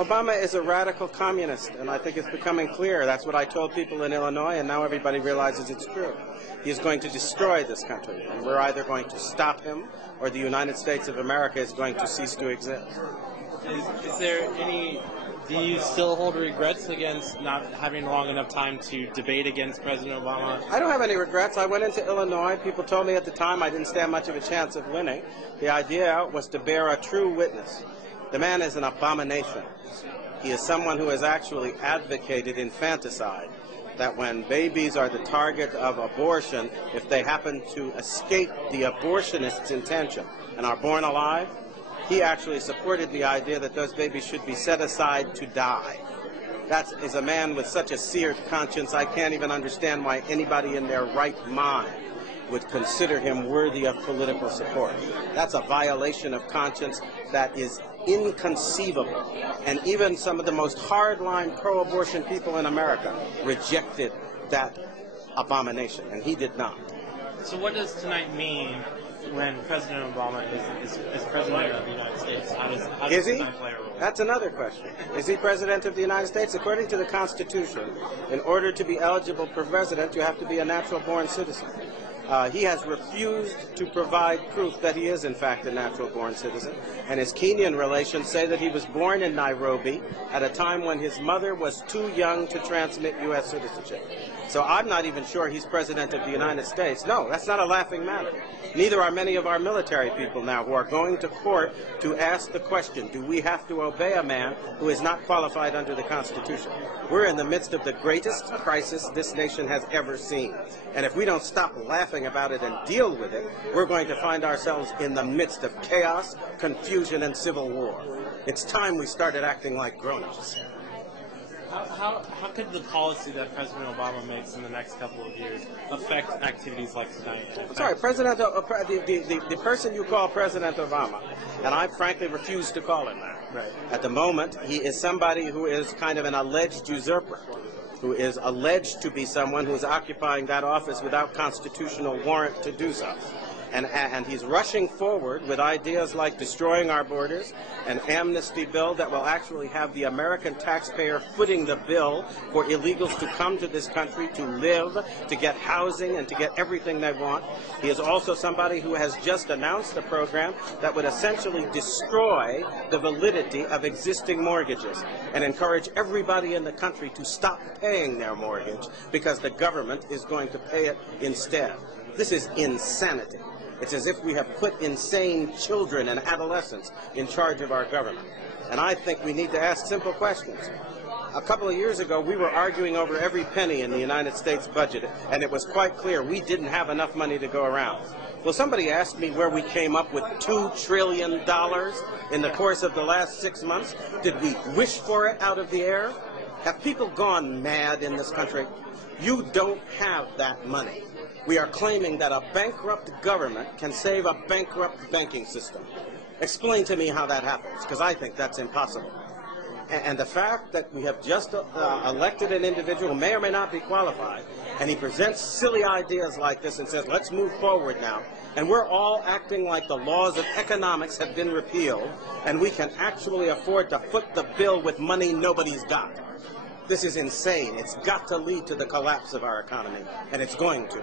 Obama is a radical communist, and I think it's becoming clear. That's what I told people in Illinois, and now everybody realizes it's true. He is going to destroy this country, and we're either going to stop him or the United States of America is going to cease to exist. Is there any... Do you still hold regrets against not having long enough time to debate against President Obama? I don't have any regrets. I went into Illinois. People told me at the time I didn't stand much of a chance of winning. The idea was to bear a true witness. The man is an abomination. He is someone who has actually advocated infanticide, that when babies are the target of abortion, if they happen to escape the abortionist's intention and are born alive, he actually supported the idea that those babies should be set aside to die. That is a man with such a seared conscience, I can't even understand why anybody in their right mind would consider him worthy of political support. That's a violation of conscience that is inconceivable. And even some of the most hardline pro-abortion people in America rejected that abomination, and he did not. So what does tonight mean when President Obama is President of the United States? How does tonight play a role? That's another question. Is he President of the United States? According to the Constitution, in order to be eligible for president, you have to be a natural-born citizen. He has refused to provide proof that he is, in fact, a natural-born citizen, and his Kenyan relations say that he was born in Nairobi at a time when his mother was too young to transmit U.S. citizenship. So I'm not even sure he's President of the United States. No, that's not a laughing matter. Neither are many of our military people now who are going to court to ask the question, do we have to obey a man who is not qualified under the Constitution? We're in the midst of the greatest crisis this nation has ever seen. And if we don't stop laughing about it and deal with it, we're going to find ourselves in the midst of chaos, confusion, and civil war. It's time we started acting like grown-ups. How could the policy that President Obama makes in the next couple of years affect activities like tonight? Sorry, the person you call President Obama, and I frankly refuse to call him that. Right. At the moment, he is somebody who is kind of an alleged usurper, who is alleged to be someone who is occupying that office without constitutional warrant to do so. And he's rushing forward with ideas like destroying our borders, an amnesty bill that will actually have the American taxpayer footing the bill for illegals to come to this country to live, to get housing, and to get everything they want. He is also somebody who has just announced a program that would essentially destroy the validity of existing mortgages and encourage everybody in the country to stop paying their mortgage because the government is going to pay it instead. This is insanity. It's as if we have put insane children and adolescents in charge of our government. And I think we need to ask simple questions. A couple of years ago, we were arguing over every penny in the United States budget, and it was quite clear we didn't have enough money to go around. Well, somebody asked me where we came up with $2 trillion in the course of the last 6 months. Did we wish for it out of the air? Have people gone mad in this country? You don't have that money. We are claiming that a bankrupt government can save a bankrupt banking system. Explain to me how that happens, because I think that's impossible. And the fact that we have just elected an individual who may or may not be qualified, and he presents silly ideas like this and says, let's move forward now, and we're all acting like the laws of economics have been repealed, and we can actually afford to foot the bill with money nobody's got. This is insane. It's got to lead to the collapse of our economy, and it's going to.